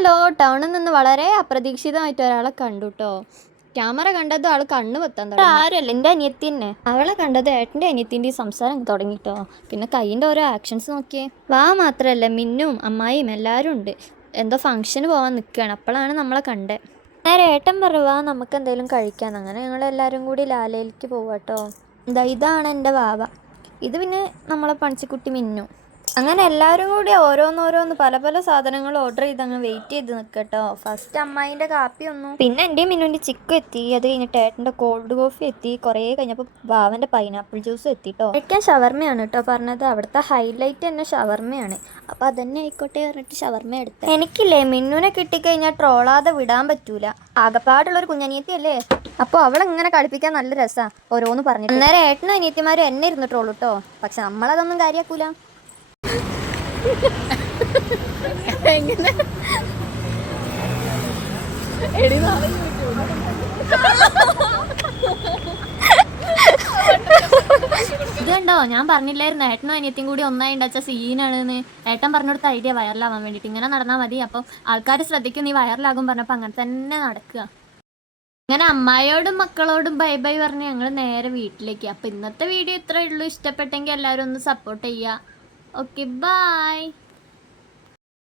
Hello ടൗണിൽ നിന്ന് വളരെ അപ്രതീക്ഷിതമായിട്ട് ഒരാളെ കണ്ടു കേട്ടോ ക്യാമറ കണ്ടത് ആൾ കണ്ണ് വെത്താൻ തുടങ്ങി. ആരല്ല എന്റെ അനിയത്തി തന്നെ അവളെ കണ്ടത് ഏട്ടന്റെ അനിയത്തിന്റെ സംസാരം തുടങ്ങിട്ടോ പിന്നെ കൈയിന്റെ ഓരോ ആക്ഷൻസ് നോക്കിയേ. വാ മാത്രമല്ല മിന്നും അമ്മായിയും എല്ലാവരും ഉണ്ട്. എന്തോ ഫംഗ്ഷന് പോകാൻ നിൽക്കുകയാണ് അപ്പോഴാണ് നമ്മളെ കണ്ടേ. നേരെ ഏട്ടൻ പറവാ നമുക്ക് എന്തെങ്കിലും കഴിക്കാൻ അങ്ങനെ ഞങ്ങൾ എല്ലാവരും കൂടി ലാലയിലേക്ക് പോവാട്ടോ എന്താ ഇതാണ് എന്റെ വാവ. ഇത് പിന്നെ നമ്മളെ പണിച്ചിക്കുട്ടി മിന്നു. അങ്ങനെ എല്ലാവരും കൂടി ഓരോന്നോരോന്ന് പല പല സാധനങ്ങൾ ഓർഡർ ചെയ്ത് അങ്ങ് വെയിറ്റ് ചെയ്ത് നിൽക്കട്ടോ ഫസ്റ്റ് അമ്മായിന്റെ കാപ്പി ഒന്നും പിന്നെ എന്റെ മിന്നുവിന്റെ ചിക്കൻ എത്തി. അത് കഴിഞ്ഞിട്ട് ഏട്ടന്റെ കോൾഡ് കോഫി എത്തി. കുറേ കഴിഞ്ഞപ്പോൾ ബാവന്റെ പൈനാപ്പിൾ ജ്യൂസ് എത്തിട്ടോ. കഴിക്കാൻ ഷവർമ്മയാണ് കേട്ടോ പറഞ്ഞത്. അവിടുത്തെ ഹൈലൈറ്റ് തന്നെ ഷവർമ്മയാണ് അപ്പോൾ അതന്നെ ആയിക്കോട്ടെ പറഞ്ഞിട്ട് ഷവർമ്മ എടുത്തു. എനിക്കില്ലേ മിന്നുവിനെ കിട്ടിക്കഴിഞ്ഞാൽ ട്രോളാതെ വിടാൻ പറ്റൂല. ആകപ്പാടുള്ളൊരു കുഞ്ഞനിയത്തി അല്ലേ അപ്പോൾ അവളെങ്ങനെ കളിപ്പിക്കാൻ നല്ല രസമാണ് ഓരോന്ന് പറഞ്ഞിട്ട്. അന്നേരം ഏട്ടനും അനിയത്തിമാരും എന്നെ ഇരുന്നിട്ടുള്ളൂ കേട്ടോ പക്ഷെ നമ്മളതൊന്നും കാര്യമാക്കൂല ഇത് ഇതുണ്ടോ? ഞാൻ പറഞ്ഞില്ലായിരുന്നു. ഏട്ടനും അനിയത്തിയും കൂടി ഒന്നായി ഉണ്ടാച്ച സീനാണെന്ന്. ഏട്ടൻ പറഞ്ഞെടുത്ത ഐഡിയ വൈറലാവാൻ വേണ്ടിയിട്ട്. ഇങ്ങനെ നടന്നാൽ മതി. അപ്പം ആൾക്കാർ ശ്രദ്ധിക്കും നീ വൈറലാകും പറഞ്ഞപ്പോൾ അങ്ങനെ തന്നെ നടക്കുക. അങ്ങനെ അമ്മായിയോടും മക്കളോടും ബൈ ബൈ പറഞ്ഞ് ഞങ്ങൾ നേരെ വീട്ടിലേക്ക്. അപ്പം ഇന്നത്തെ വീഡിയോ ഇത്രയേ ഉള്ളൂ. ഇഷ്ടപ്പെട്ടെങ്കിൽ എല്ലാവരും ഒന്ന് സപ്പോർട്ട് ചെയ്യുക. Okay bye